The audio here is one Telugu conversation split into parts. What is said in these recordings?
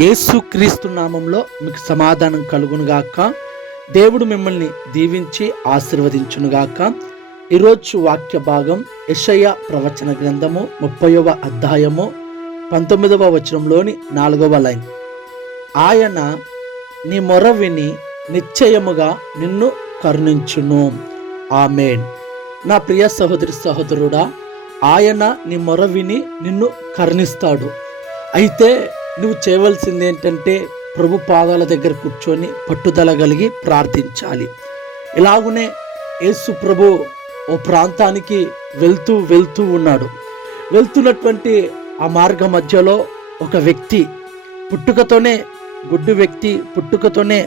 యేసుక్రీస్తు నామంలో మీకు సమాధానం కలుగునుగాక. దేవుడు మిమ్మల్ని దీవించి ఆశీర్వదించునుగాక. ఈరోజు వాక్య భాగం యషయ ప్రవచన గ్రంథము ముప్పైవ అధ్యాయము పంతొమ్మిదవ వచనంలోని నాలుగవ లైన్. ఆయన నీ మొర విని నిశ్చయముగా నిన్ను కరుణించును. ఆమెన్. నా ప్రియ సహోదరి సహోదరుడా ఆయన నీ మొర విని నిన్ను కరుణిస్తాడు. అయితే నువ్వు చేయవలసింది ఏంటంటే ప్రభు పాదాల దగ్గర కూర్చొని పట్టుదల కలిగి ప్రార్థించాలి. ఇలాగునే యేసు ప్రభు ఓ ప్రాంతానికి వెళ్తూ వెళ్తూ ఉన్నాడు. వెళ్తున్నటువంటి ఆ మార్గ మధ్యలో ఒక వ్యక్తి పుట్టుకతోనే గుడ్డు వ్యక్తి పుట్టుకతోనే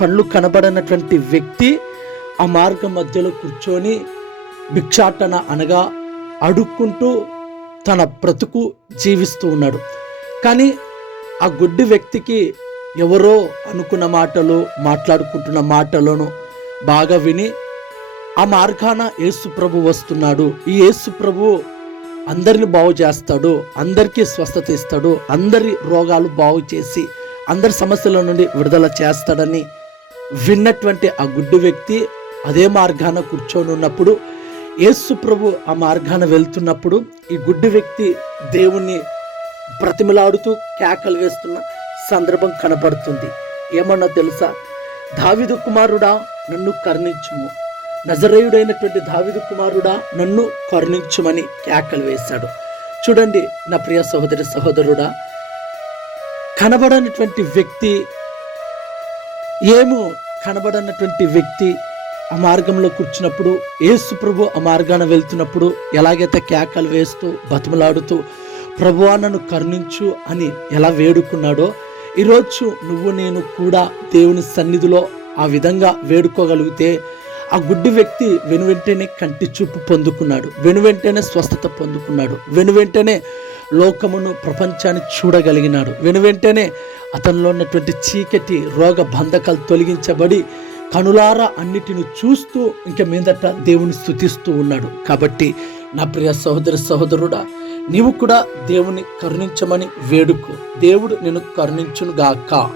కళ్ళు కనబడినటువంటి వ్యక్తి ఆ మార్గం మధ్యలో కూర్చొని భిక్షాటన అనగా అడుక్కుంటూ తన బ్రతుకు జీవిస్తూ ఉన్నాడు. కానీ ఆ గుడ్డి వ్యక్తికి ఎవరో అనుకున్న మాటలు మాట్లాడుకుంటున్న మాటలను బాగా విని ఆ మార్గాన యేసు ప్రభు వస్తున్నాడు. ఈ యేసు ప్రభు అందరిని బాగు చేస్తాడు అందరికీ స్వస్థత ఇస్తాడు అందరి రోగాలు బాగు చేసి అందరి సమస్యల నుండి విడుదల చేస్తాడని విన్నటువంటి ఆ గుడ్డు వ్యక్తి అదే మార్గాన కూర్చొని ఉన్నప్పుడు యేసు ప్రభు ఆ మార్గాన వెళ్తున్నప్పుడు ఈ గుడ్డు వ్యక్తి దేవుణ్ణి బ్రతిమలాడుతూ కేకలు వేస్తున్న సందర్భం కనపడుతుంది ఏమన్నా తెలుసా? దావిదు కుమారుడా నన్ను కరుణించుము. నజరేయుడైనటువంటి దావిదు కుమారుడా నన్ను కరుణించుమని కేకలు వేశాడు. చూడండి నా ప్రియ సహోదరి సహోదరుడా కనబడనటువంటి వ్యక్తి ఏమో కనబడనటువంటి వ్యక్తి ఆ మార్గంలో కూర్చున్నప్పుడు ఏసుప్రభు ప్రభు ఆ మార్గాన వెళ్తున్నప్పుడు ఎలాగైతే కేకలు వేస్తూ బతుములాడుతూ ప్రభువా నన్ను కరుణించు అని ఎలా వేడుకున్నాడో ఈరోజు నువ్వు నేను కూడా దేవుని సన్నిధిలో ఆ విధంగా వేడుకోగలిగితే ఆ గుడ్డి వ్యక్తి వెనువెంటనే కంటి చూపు పొందుకున్నాడు వెనువెంటనే స్వస్థత పొందుకున్నాడు వెనువెంటనే లోకమును ప్రపంచాన్ని చూడగలిగినాడు వెనువెంటనే అతనిలో ఉన్నటువంటి చీకటి రోగ బంధకాలు తొలగించబడి కనులారా అన్నిటిని చూస్తూ ఇంక మీదట దేవుని స్థుతిస్తూ ఉన్నాడు. కాబట్టి నా ప్రియ సహోదరి సహోదరుడా నీవు కూడా దేవుని కరుణించమని వేడుకు. దేవుడు నిన్ను కరుణించునుగాక.